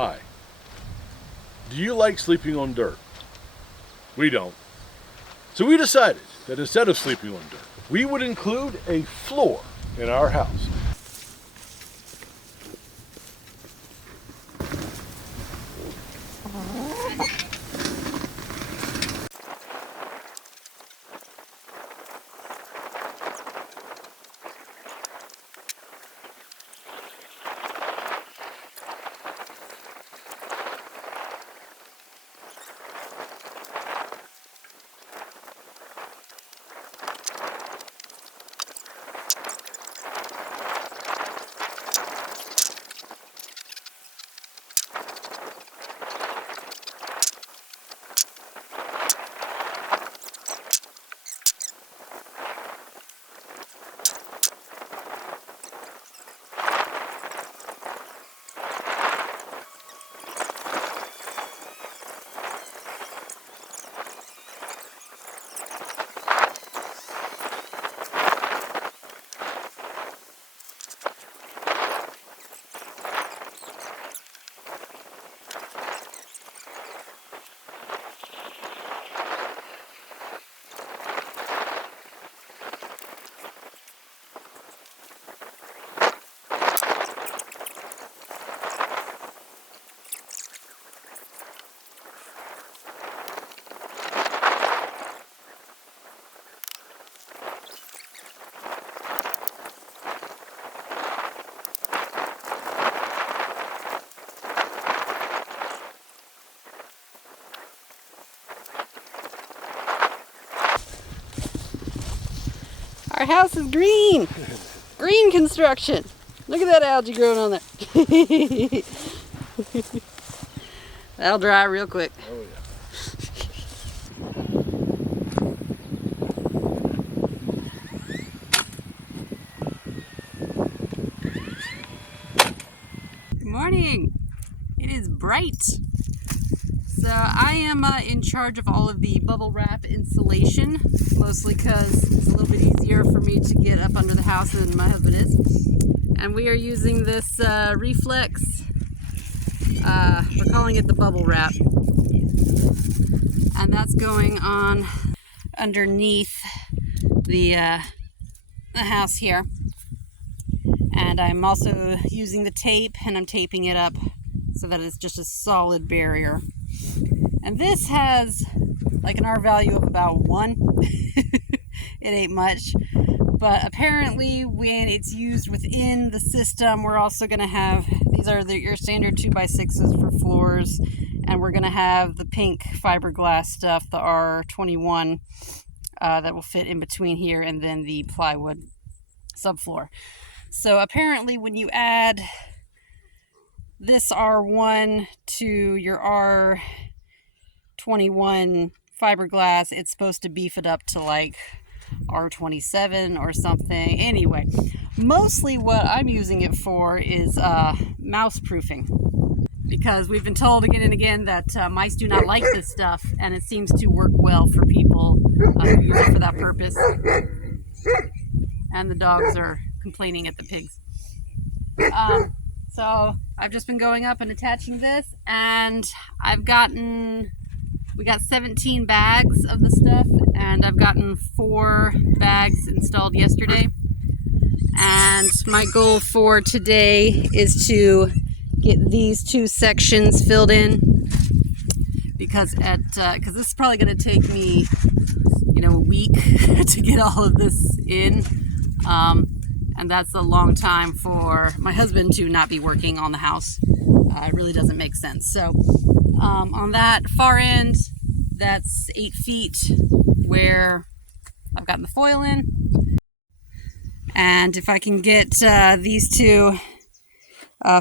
Hi. Do you like sleeping on dirt? We don't. So we decided that instead of sleeping on dirt, we would include a floor in our house. Our house is green. Green construction. Look at that algae growing on there. That'll dry real quick. Oh, Good morning. It is bright. So I am in charge of all of the bubble wrap insulation, mostly because it's a little bit easier for me to get up under the house than my husband is. And we are using this reflex, we're calling it the bubble wrap. And that's going on underneath the house here. And I'm also using the tape, and I'm taping it up so that it's just a solid barrier. And this has like an R value of about 1. It ain't much. But apparently when it's used within the system, we're also going to have, these are your standard 2x6s for floors. And we're going to have the pink fiberglass stuff, the R21, that will fit in between here, and then the plywood subfloor. So apparently when you add this R1 to your R21 fiberglass, it's supposed to beef it up to like R27 or something. Anyway, mostly what I'm using it for is mouse proofing, because we've been told again and again that mice do not like this stuff, and it seems to work well for people who use it for that purpose. And the dogs are complaining at the pigs. So I've just been going up and attaching this, and we got 17 bags of the stuff, and I've gotten 4 bags installed yesterday. And my goal for today is to get these 2 sections filled in, because this is probably going to take me, a week to get all of this in. And that's a long time for my husband to not be working on the house. It really doesn't make sense. So on that far end, that's 8 feet where I've gotten the foil in. And if I can get these 2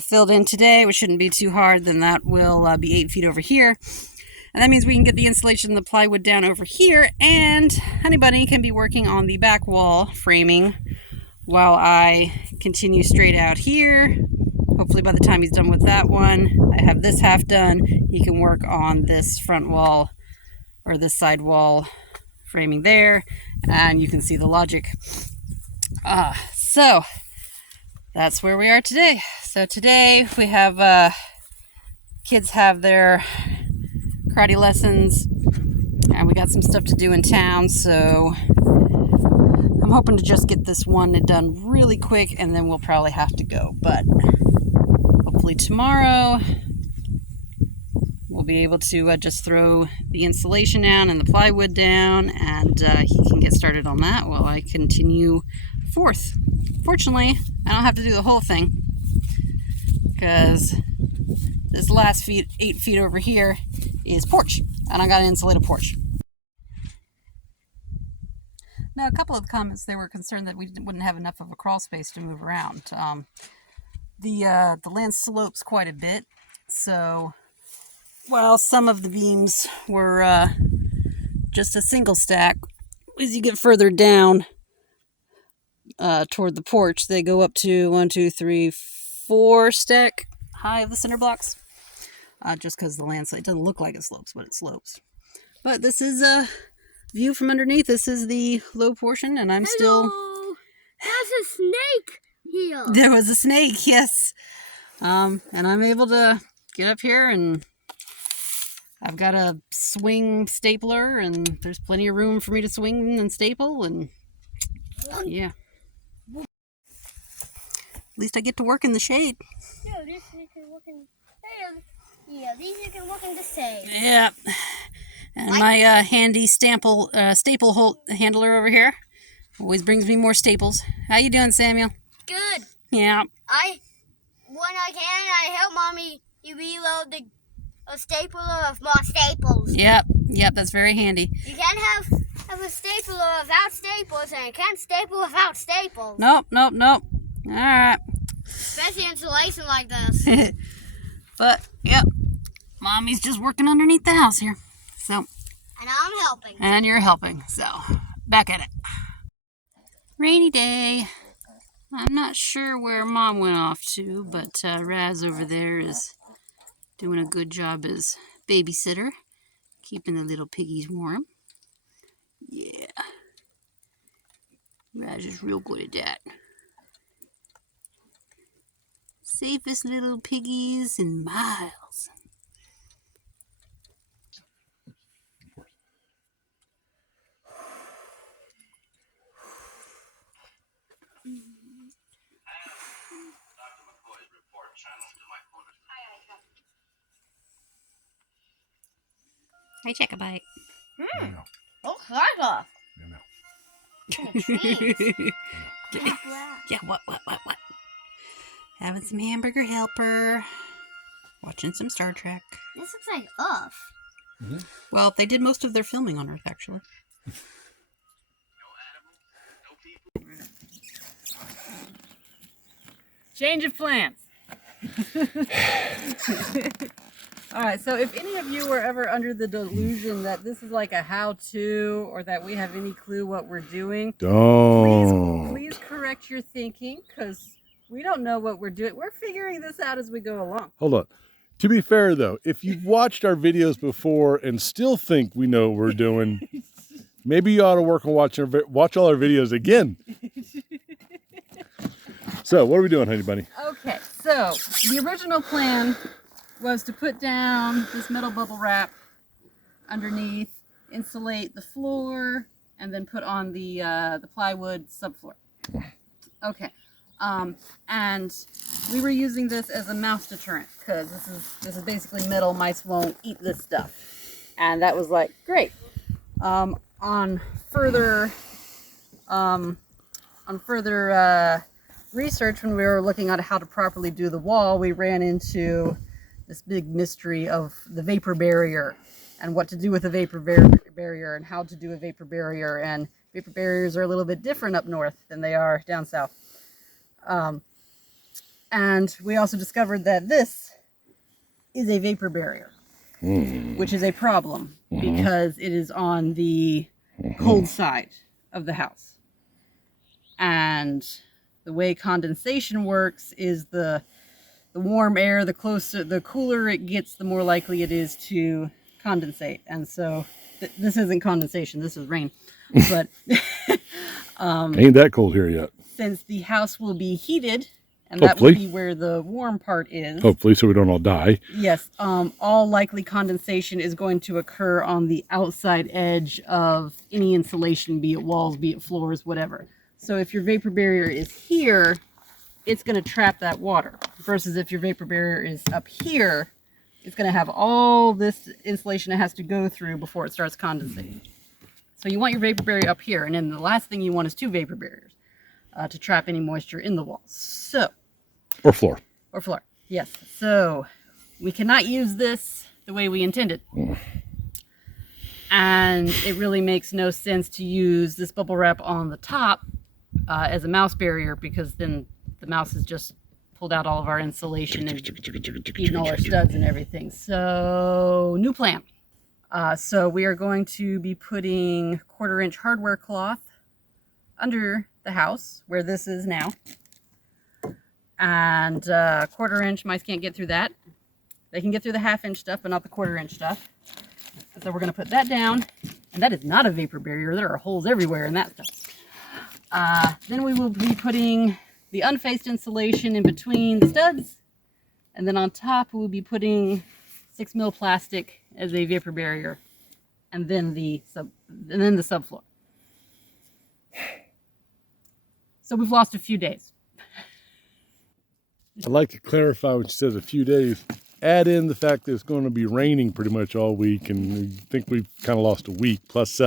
filled in today, which shouldn't be too hard, then that will be 8 feet over here. And that means we can get the insulation and the plywood down over here, and Honey Bunny can be working on the back wall framing while I continue straight out here. Hopefully by the time he's done with that one, I have this half done. He can work on this front wall or this side wall framing there, and you can see the logic. So that's where we are today. So today we have kids have their karate lessons, and we got some stuff to do in town, so I'm hoping to just get this one done really quick, and then we'll probably have to go. But hopefully tomorrow we'll be able to just throw the insulation down and the plywood down, and he can get started on that while I continue forth. Fortunately, I don't have to do the whole thing, because this last 8 feet over here is porch, and I got an insulated porch. Now, a couple of the comments, they were concerned that we wouldn't have enough of a crawl space to move around. The land slopes quite a bit, so while some of the beams were just a single stack, as you get further down toward the porch, they go up to 1, 2, 3, 4 stack high of the cinder blocks. Just because the landslide doesn't look like it slopes, but it slopes. But this is a view from underneath. This is the low portion, and I'm still... There's a snake here. There was a snake, yes. And I'm able to get up here, and I've got a swing stapler, and there's plenty of room for me to swing and staple, and yeah. At least I get to work in the shade. Yeah, these you can work in. Yeah, these you can work in the shade. Yeah. And my handy staple handler over here always brings me more staples. How you doing, Samuel? Good. Yeah. When I can, I help Mommy reload a stapler of more staples. Yep, that's very handy. You can't have a stapler without staples, and you can't staple without staples. Nope. All right. Especially insulation like this. But, yep, Mommy's just working underneath the house here. So. And I'm helping. And you're helping, so back at it. Rainy day. I'm not sure where Mom went off to, but Raz over there is doing a good job as babysitter, keeping the little piggies warm. Yeah. Raz is real good at that. Safest little piggies in miles. Hey, check a bite. Oh, Carla. Yeah, what? Having some hamburger helper. Watching some Star Trek. This looks like Earth. Mm-hmm. Well, they did most of their filming on Earth, actually. Change of plans. All right, so if any of you were ever under the delusion that this is like a how-to or that we have any clue what we're doing, please correct your thinking, because we don't know what we're doing. We're figuring this out as we go along. Hold on. To be fair, though, if you've watched our videos before and still think we know what we're doing, maybe you ought to work on watch all our videos again. So, what are we doing, honey bunny? Okay, so the original plan was to put down this metal bubble wrap underneath, insulate the floor, and then put on the plywood subfloor. Okay, and we were using this as a mouse deterrent because this is basically metal. Mice won't eat this stuff, and that was like great. On further research, when we were looking at how to properly do the wall, we ran into this big mystery of the vapor barrier and what to do with a vapor barrier and how to do a vapor barrier. And vapor barriers are a little bit different up north than they are down south. And we also discovered that this is a vapor barrier, which is a problem because it is on the cold side of the house. And the way condensation works is the warm air, the cooler it gets, the more likely it is to condensate. And so this isn't condensation, this is rain. But ain't that cold here yet. Since the house will be heated and that Hopefully. would be where the warm part is. Hopefully, so we don't all die. Yes, all likely condensation is going to occur on the outside edge of any insulation, be it walls, be it floors, whatever. So if your vapor barrier is here, it's going to trap that water. Versus if your vapor barrier is up here, it's going to have all this insulation it has to go through before it starts condensating. So you want your vapor barrier up here, and then the last thing you want is 2 vapor barriers to trap any moisture in the walls. So, Or floor. or floor, yes. So we cannot use this the way we intended. And it really makes no sense to use this bubble wrap on the top as a mouse barrier, because then the mouse has just pulled out all of our insulation and eaten all our studs and everything. So new plan. So we are going to be putting 1/4-inch hardware cloth under the house where this is now. And 1/4-inch, mice can't get through that. They can get through the 1/2-inch stuff, but not the 1/4-inch stuff. So we're going to put that down. And that is not a vapor barrier. There are holes everywhere in that stuff. Then we will be putting the unfaced insulation in between the studs. And then on top, we'll be putting 6mm plastic as a vapor barrier. And then the subfloor. So we've lost a few days. I'd like to clarify when she says a few days. Add in the fact that it's going to be raining pretty much all week, and we think we've kind of lost a week. Plus,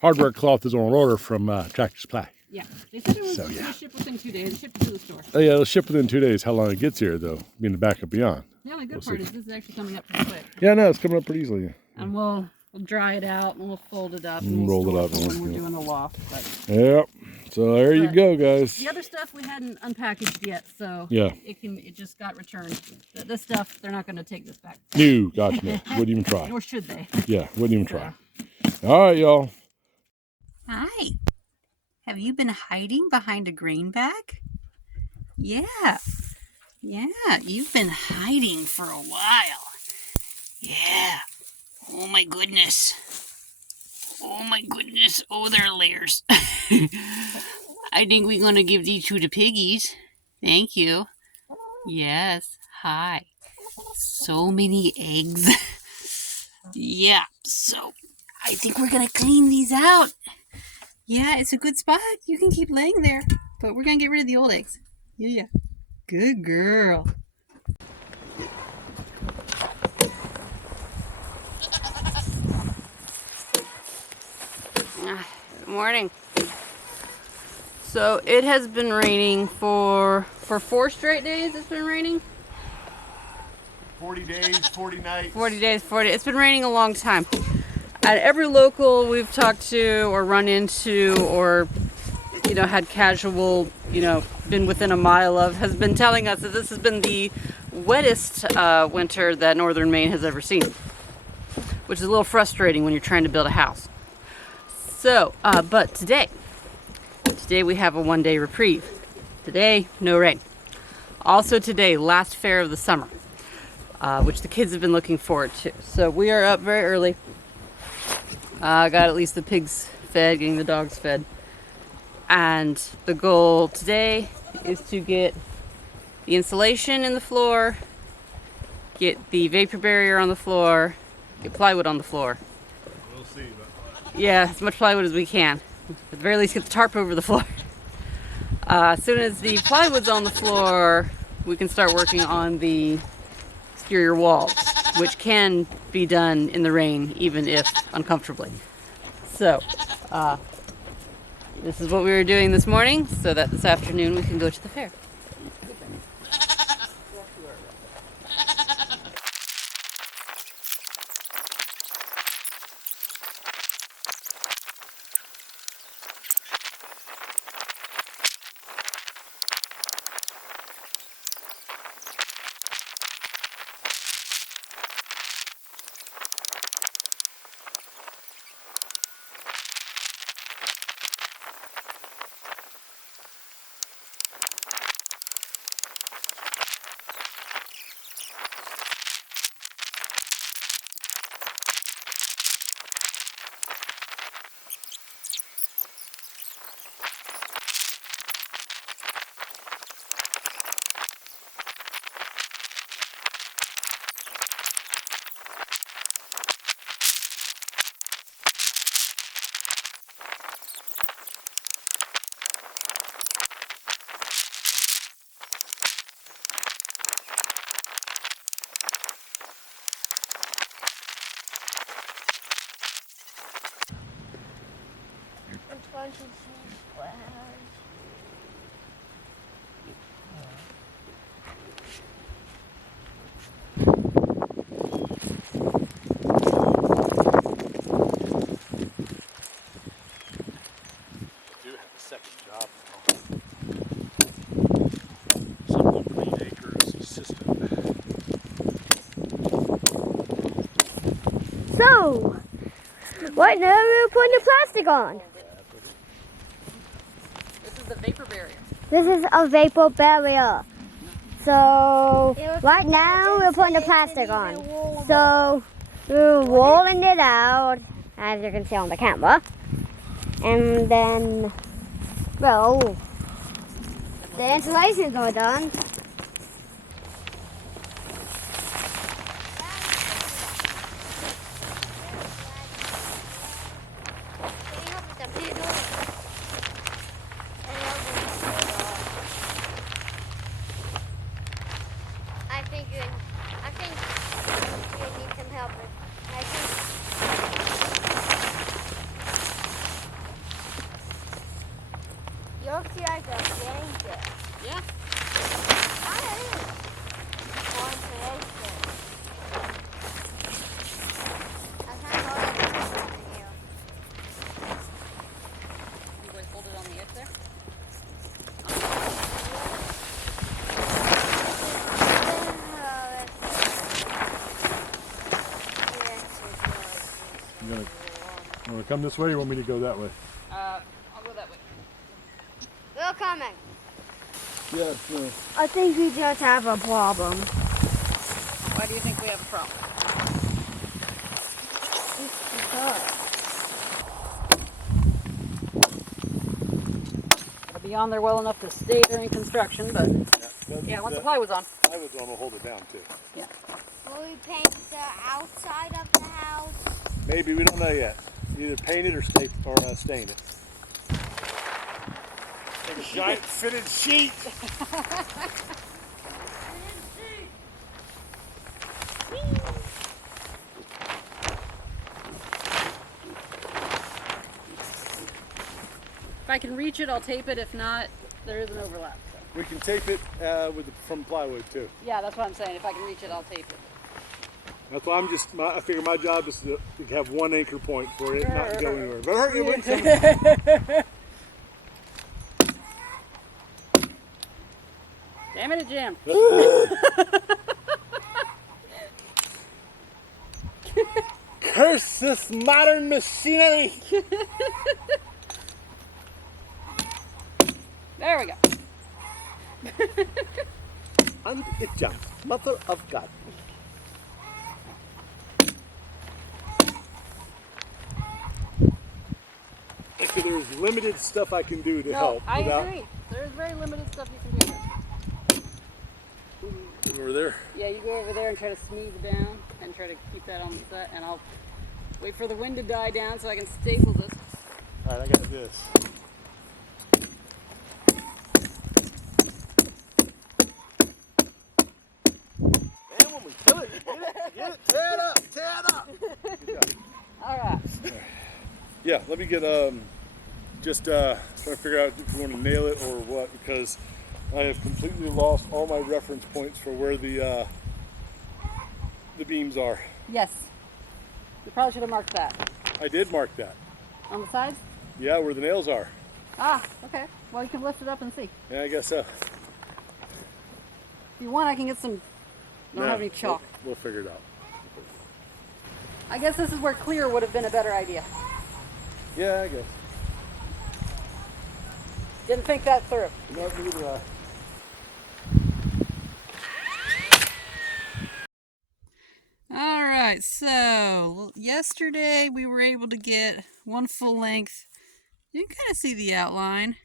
hardware cloth is on order from Tractor Supply. Yeah, they said it was So, yeah. shipped within 2 days. It shipped it to the store. Oh, yeah, it'll ship within 2 days. How long it gets here, though, being the backup beyond. The only good We'll part see. is this is actually coming up pretty quick. Yeah, no, it's coming up pretty easily. And we'll dry it out and we'll fold it up and And we'll roll it store up, when we're yeah. doing the loft. But Yep. So there you But go, guys. the other stuff we hadn't unpackaged yet, so Yeah. it just got returned. This stuff, they're not going to take this back. No, gosh, no. Wouldn't even try. Nor should they. Yeah, wouldn't even try. All right, y'all. Hi. Have you been hiding behind a grain bag? Yeah. Yeah, you've been hiding for a while. Yeah. Oh my goodness. Oh my goodness. Oh, there are layers. I think we're going to give these to the piggies. Thank you. Yes. Hi. So many eggs. Yeah. So I think we're going to clean these out. Yeah, it's a good spot. You can keep laying there. But we're going to get rid of the old eggs. Yeah. Good girl. Good morning. So it has been raining for 4 straight days. It's been raining. 40 days, 40 nights. 40 days, 40. It's been raining a long time. At every local we've talked to or run into or, had casual, been within a mile of, has been telling us that this has been the wettest winter that northern Maine has ever seen. Which is a little frustrating when you're trying to build a house. So, but today we have a 1-day reprieve. Today, no rain. Also today, last fair of the summer, which the kids have been looking forward to. So we are up very early. Got at least the pigs fed, getting the dogs fed. And the goal today is to get the insulation in the floor, get the vapor barrier on the floor, get plywood on the floor. We'll see. Yeah, as much plywood as we can. At the very least, get the tarp over the floor. As soon as the plywood's on the floor, we can start working on the exterior walls, which can be done in the rain, even if uncomfortably. So, this is what we were doing this morning, so that this afternoon we can go to the fair. want to see what I do have a second job now. Something Green Acres assistant. So, right now we're putting the plastic on. This is the vapor barrier. This is a vapor barrier. So, right now we're putting the plastic on. So, we're rolling it out, as you can see on the camera. And then, well, the installations are done. I think you need some help. You're like a danger. Yeah. You guys hold it on the edge there. You want to come this way or you want me to go that way? I'll go that way. We're coming. Yeah, no. I think we just have a problem. Why do you think we have a problem? It'll be on there well enough to stay during construction, but yeah, once the plywood's on. Plywood's on will hold it down too. Yeah. Will we paint the outside of the house? Maybe, we don't know yet. Either paint it or stain it. Like a giant fitted sheet. If I can reach it, I'll tape it. If not, there is an overlap. So. We can tape it from plywood too. Yeah, that's what I'm saying. If I can reach it, I'll tape it. That's why I figure my job is to have one anchor point for it, not go anywhere. But hurry, wait. Damn it, Jim. Curse this modern machinery. There we go. And it jumps. Mother of God. So there's limited stuff I can do to help. I agree. There's very limited stuff you can do. Over there. Yeah, you go over there and try to smooth down and try to keep that on the set, and I'll wait for the wind to die down so I can staple this. All right, I got this. And when we kill it, get it, tear it up. Good job. All right. Yeah, let me get just trying to figure out if you want to nail it or what, because I have completely lost all my reference points for where the beams are. Yes. You probably should have marked that. I did mark that. On the sides? Yeah, where the nails are. Ah, okay. Well, you can lift it up and see. Yeah, I guess so. If you want, I can get some. I don't have any chalk. We'll figure it out. I guess this is where clear would have been a better idea. Yeah, I guess. Didn't think that through. No, neither I. All right, so yesterday we were able to get one full length. You can kind of see the outline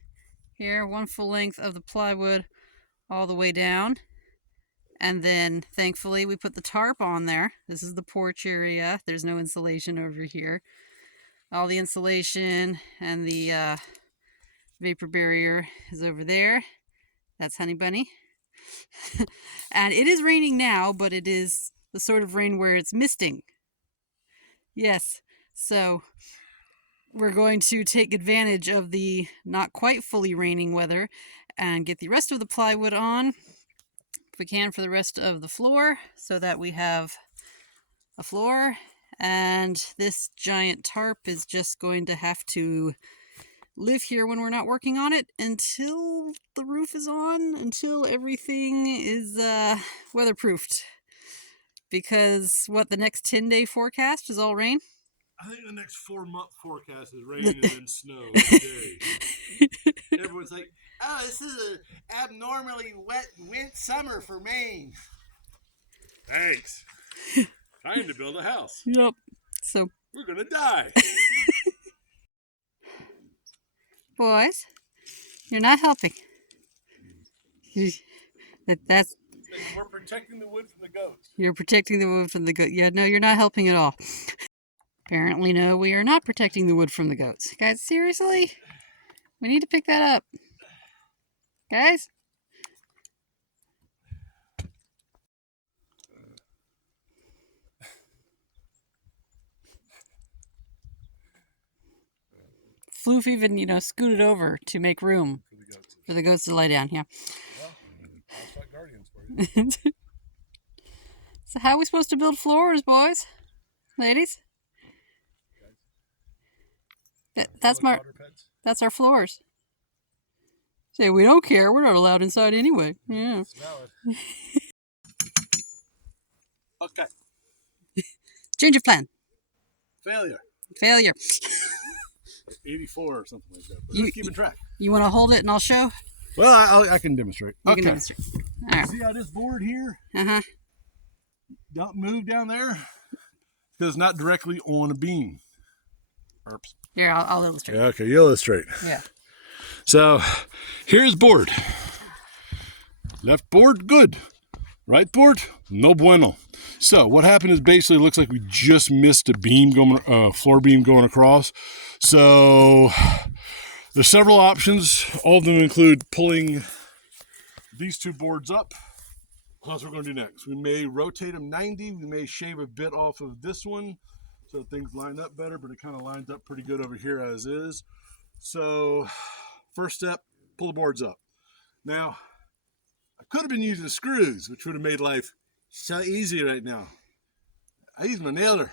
here, one full length of the plywood all the way down. And then thankfully we put the tarp on there. This is the porch area. There's no insulation over here. All the insulation and the vapor barrier is over there. That's Honey Bunny. And it is raining now, but it is the sort of rain where it's misting. Yes, so we're going to take advantage of the not quite fully raining weather and get the rest of the plywood on, if we can, for the rest of the floor, so that we have a floor. And this giant tarp is just going to have to live here when we're not working on it until the roof is on, until everything is weatherproofed. Because what, the next 10-day forecast is all rain? I think the next 4-month forecast is rain and then snow every day. Everyone's like, oh, this is an abnormally wet, winter summer for Maine. Thanks. Time to build a house. Yep. So we're gonna die. Boys, you're not helping. That's. We're protecting the wood from the goats. You're protecting the wood from the goats. Yeah, no, you're not helping at all. Apparently, no, we are not protecting the wood from the goats. Guys, seriously? We need to pick that up. Guys? Floof even, scooted over to make room for the goats to lie down. Yeah. Well, livestock guardians for you. So how are we supposed to build floors, boys? Ladies? That's our floors. Say, we don't care. We're not allowed inside anyway. Yeah. Smell it. Okay. Change of plan. Failure. 84 or something like that. But who's keeping track? You want to hold it and I'll show? Well, I can demonstrate. You can demonstrate. All right. See how this board here Uh-huh. don't move down there? Because it's not directly on a beam. Oops. Here, I'll illustrate. Yeah, okay, you illustrate. Yeah. So, here's board. Left board, good. Right board, no bueno. So, what happened is basically it looks like we just missed a beam going, floor beam going across. So, there's several options. All of them include pulling these two boards up. That's what we're going to do next. We may rotate them 90. We may shave a bit off of this one so things line up better, but it kind of lines up pretty good over here as is. So, first step, pull the boards up. Now, I could have been using screws, which would have made life so easy right now. I used my nailer.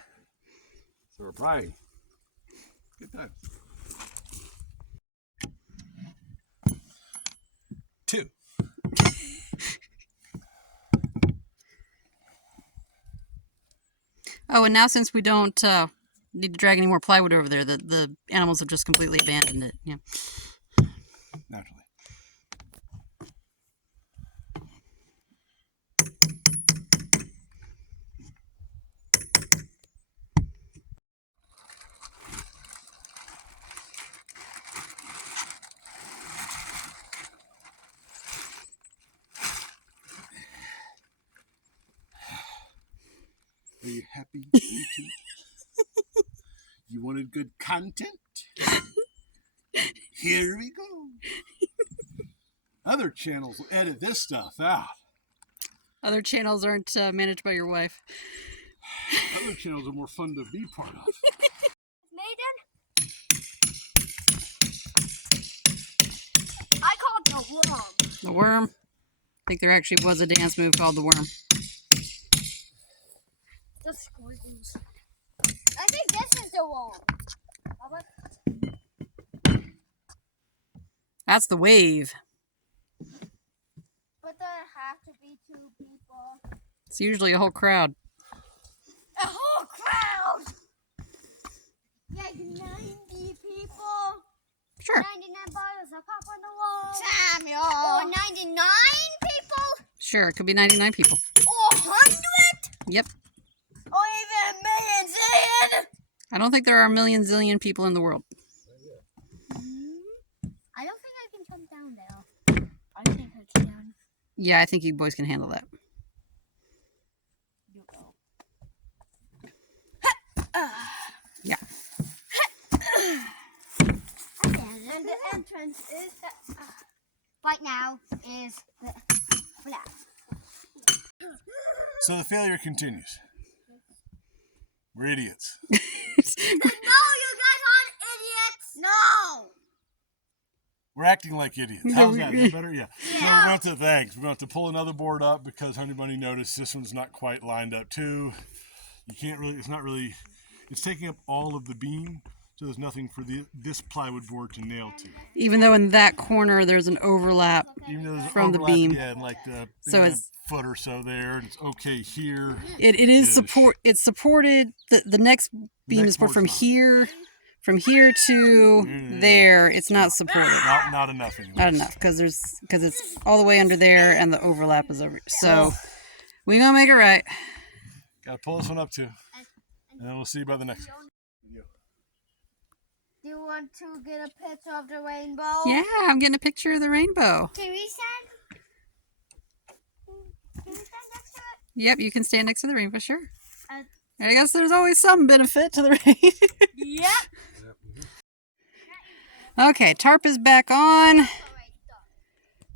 So we're prying. Good time. 2. Oh, and now since we don't need to drag any more plywood over there, the animals have just completely abandoned it. Yeah. Naturally. Are you happy? You wanted good content? Here we go. Other channels will edit this stuff out. Other channels aren't managed by your wife. Other channels are more fun to be part of. Maiden? I call it the worm. The worm? I think there actually was a dance move called the worm. The squiggles. I think this is the worm. That's the wave. But there have to be 2 people. It's usually a whole crowd. A whole crowd! Yeah, 90 people. Sure. 99 bottles of pop on the wall. Samuel! Or 99 people? Sure, it could be 99 people. Or 100? Yep. Or even a million zillion? I don't think there are a million zillion people in the world. I don't think I can jump down there. I think I can. Yeah, I think you boys can handle that. You go. Yeah. And the entrance is right now is the black. So the failure continues. We're idiots. No, you guys aren't idiots. We're acting like idiots. How's that? Is that better? Yeah. So we're going to thanks. We're going to pull another board up because Honey Bunny noticed this one's not quite lined up too. You can't really. It's not really. It's taking up all of the beam, so there's nothing for this plywood board to nail to. Even though in that corner there's an overlap from the beam. Yeah, and like so it's foot or so there, and it's okay here. It is support. It's supported. The next beam is supported from here to there. It's not supported. Not enough anyway. Not enough because it's all the way under there and the overlap is over. So we gonna make it right. Gotta pull this one up too, and then we'll see about the next one. Do you want to get a picture of the rainbow? Yeah, I'm getting a picture of the rainbow. Can we stand? Can we stand next to it? Yep, you can stand next to the rainbow, sure. I guess there's always some benefit to the rain. Yep. Okay, tarp is back on.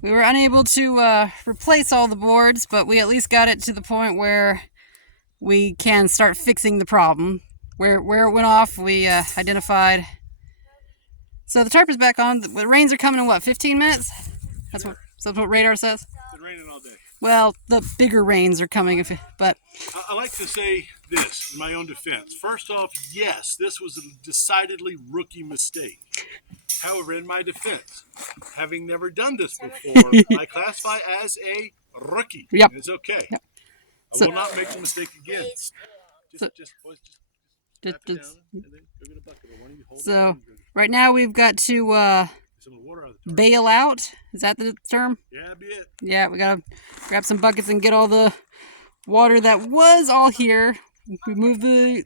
We were unable to replace all the boards, but we at least got it to the point where we can start fixing the problem. Where it went off, we identified. So the tarp is back on. The rains are coming in what, 15 minutes? That's what radar says. It's been raining all day. Well, the bigger rains are coming, but I like to say this in my own defense. First off, yes, this was a decidedly rookie mistake. However, in my defense, having never done this before, I classify as a rookie. Yep. It's okay. Yep. I will not make the mistake again. Just tap it down, and then go get a bucket. Or one of you hold it. Right now we've got to bail out. Is that the term? Yeah, be it. Yeah, we gotta grab some buckets and get all the water that was all here. We moved the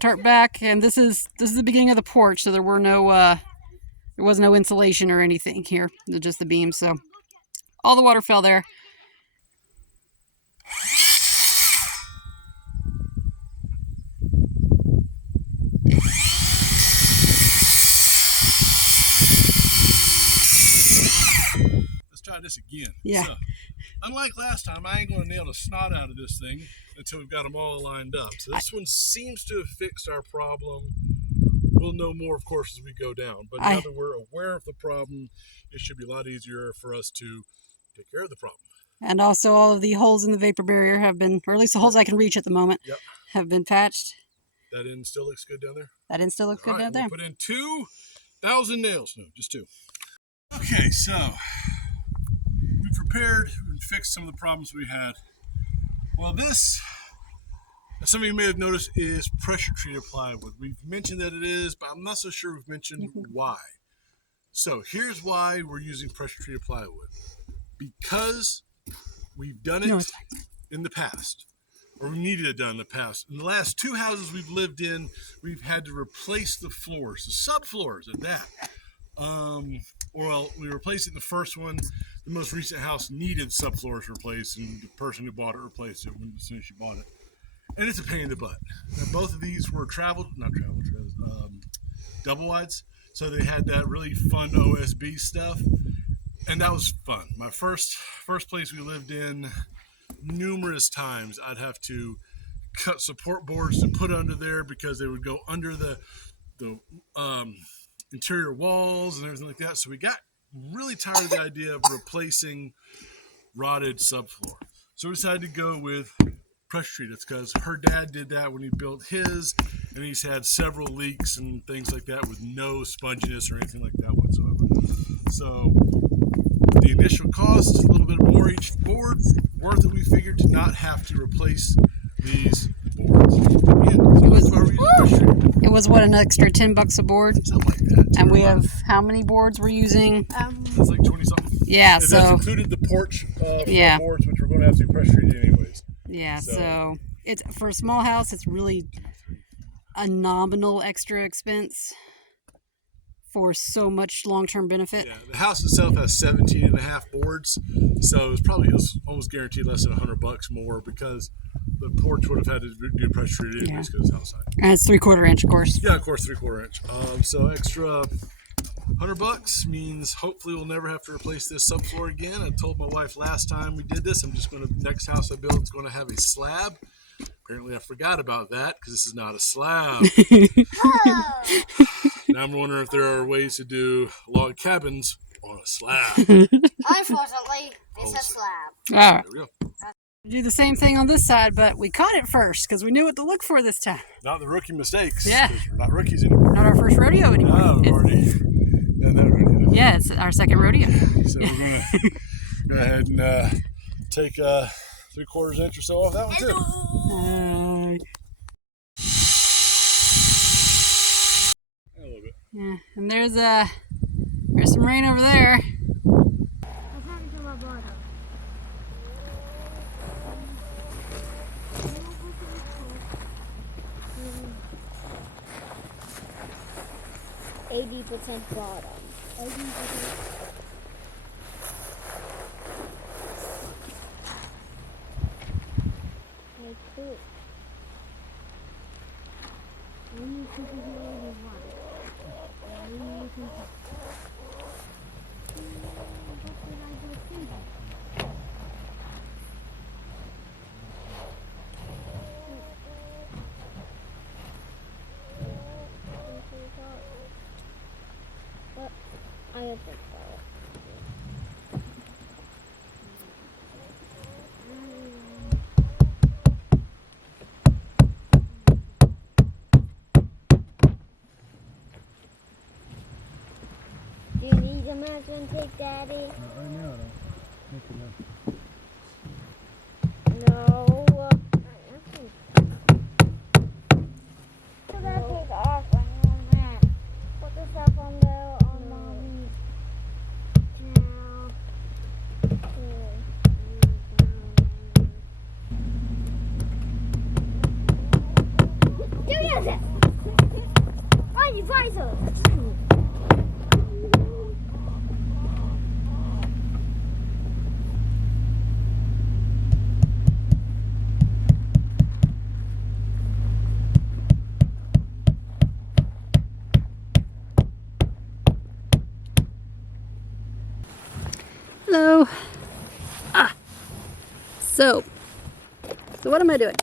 tarp back, and this is the beginning of the porch, so there was no insulation or anything here, just the beams. So all the water fell there. Try this again. Yeah. So, unlike last time, I ain't going to nail the snot out of this thing until we've got them all lined up. So this one seems to have fixed our problem. We'll know more, of course, as we go down. But now that we're aware of the problem, it should be a lot easier for us to take care of the problem. And also all of the holes in the vapor barrier have been, or at least the holes I can reach at the moment, have been patched. That end still looks good down there? That end still looks good down there. We'll put in 2,000 nails. No, just 2. Okay, so prepared and fixed some of the problems we had. Well, this, as some of you may have noticed, is pressure treated plywood. We've mentioned that it is, but I'm not so sure we've mentioned why. So here's why we're using pressure treated plywood. Because we've done it in the past, or we needed it done in the past. In the last 2 houses we've lived in, we've had to replace the floors, the subfloors at that. Well, we replaced it in the first one. The most recent house needed subfloors replaced, and the person who bought it replaced it as soon as she bought it. And it's a pain in the butt. Now, both of these were double wides, so they had that really fun OSB stuff, and that was fun. My first place we lived in, numerous times I'd have to cut support boards to put under there because they would go under the interior walls and everything like that. So we got really tired of the idea of replacing rotted subfloor. So we decided to go with pressure treated. It's because her dad did that when he built his, and he's had several leaks and things like that with no sponginess or anything like that whatsoever. So the initial cost, a little bit more each board, worth it, we figured, to not have to replace these boards. It was what, an extra $10 a board? Something like that. And we have how many boards we're using? It's like 20 something. Yeah, and so that's included the porch boards, which we're going to have to pressure treat anyways. Yeah, so it's for a small house, it's really a nominal extra expense for so much long-term benefit. Yeah, the house itself has 17 and a half boards, so it was almost guaranteed less than $100 more because the porch would have had to do pressure treated anyways because it's outside. And it's 3/4 inch, of course. Yeah, of course, 3/4 inch. So extra $100 means hopefully we'll never have to replace this subfloor again. I told my wife last time we did this, next house I build is going to have a slab. Apparently I forgot about that because this is not a slab. Now I'm wondering if there are ways to do log cabins on a slab. Unfortunately, it's a slab. All right. There we go. Do the same thing on this side, but we caught it first because we knew what to look for this time. Not the rookie mistakes. Yeah. 'Cause we're not rookies anymore. Not our first rodeo anymore. No, we've already done that rodeo. Yeah, it's our second rodeo. So we're going to go ahead and take 3/4 inch or so off that one too. A little bit. Yeah, and there's some rain over there. What's happening to my bottle? 80% bottom. 80%. Hey, cool. Only people who already won. Only people. What did I do to them? But I don't think so. Do you need a measuring tape, Daddy? Right now, I don't think enough. No. Put that tape off when you're on that. Put the stuff on there on Mommy's now. Do use it! Why you fight so? Hello. So what am I doing?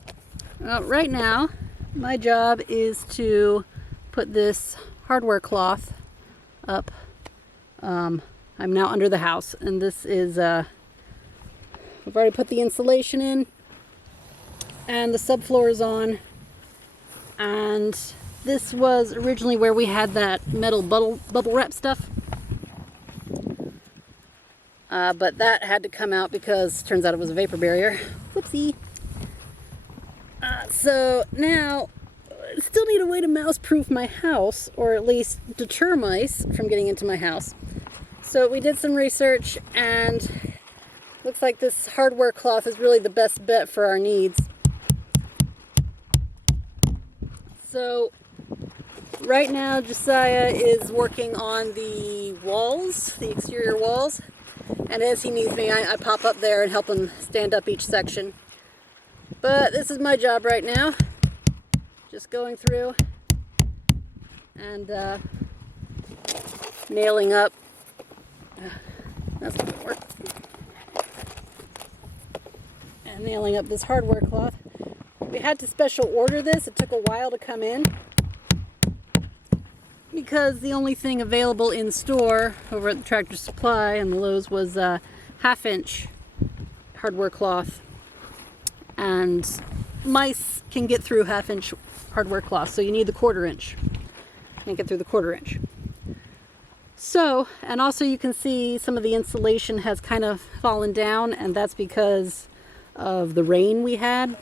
Well, right now, my job is to put this hardware cloth up. I'm now under the house, and this is, I've already put the insulation in, and the subfloor is on, and this was originally where we had that metal bubble wrap stuff. But that had to come out because turns out it was a vapor barrier. Whoopsie. So now, I still need a way to mouse-proof my house, or at least deter mice from getting into my house. So we did some research, and looks like this hardware cloth is really the best bet for our needs. So right now, Josiah is working on the walls, the exterior walls. And as he needs me, I pop up there and help him stand up each section. But this is my job right now. Just going through and nailing up. That's not gonna work. And nailing up this hardware cloth. We had to special order this. It took a while to come in, because the only thing available in store over at the Tractor Supply and the Lowe's was 1/2 inch hardware cloth, and mice can get through 1/2 inch hardware cloth, so you need the 1/4 inch. Can't get through the 1/4 inch. So, and also you can see some of the insulation has kind of fallen down, and that's because of the rain we had.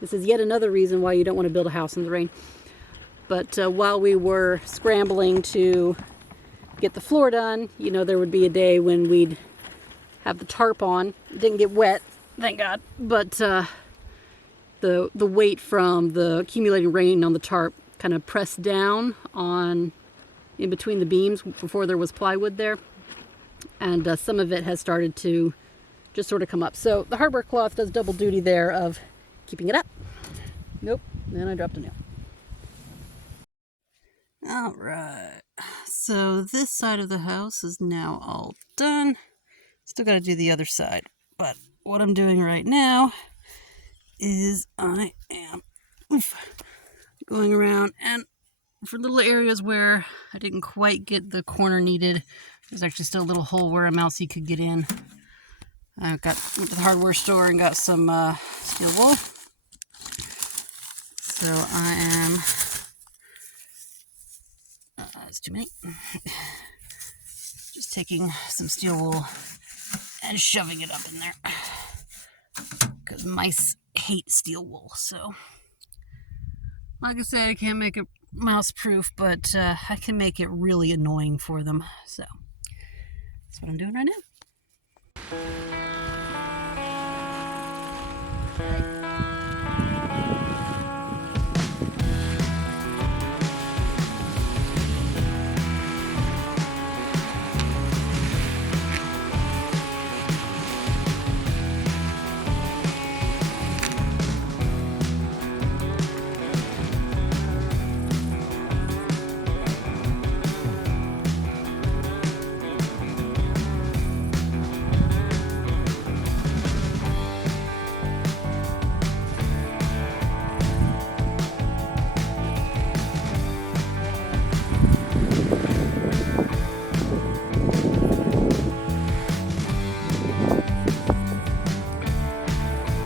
This is yet another reason why you don't want to build a house in the rain. But while we were scrambling to get the floor done, you know, there would be a day when we'd have the tarp on. It didn't get wet, thank God. But the weight from the accumulating rain on the tarp kind of pressed down on in between the beams before there was plywood there. And some of it has started to just sort of come up. So the hardware cloth does double duty there of keeping it up. Nope, then I dropped a nail. All right, so this side of the house is now all done. Still got to do the other side, but what I'm doing right now is I am going around and for little areas where I didn't quite get the corner needed, there's actually still a little hole where a mousey could get in. I went to the hardware store and got some steel wool. So I am, it's too many. Just taking some steel wool and shoving it up in there. Because mice hate steel wool, so. Like I said, I can't make it mouse proof, but I can make it really annoying for them. So that's what I'm doing right now.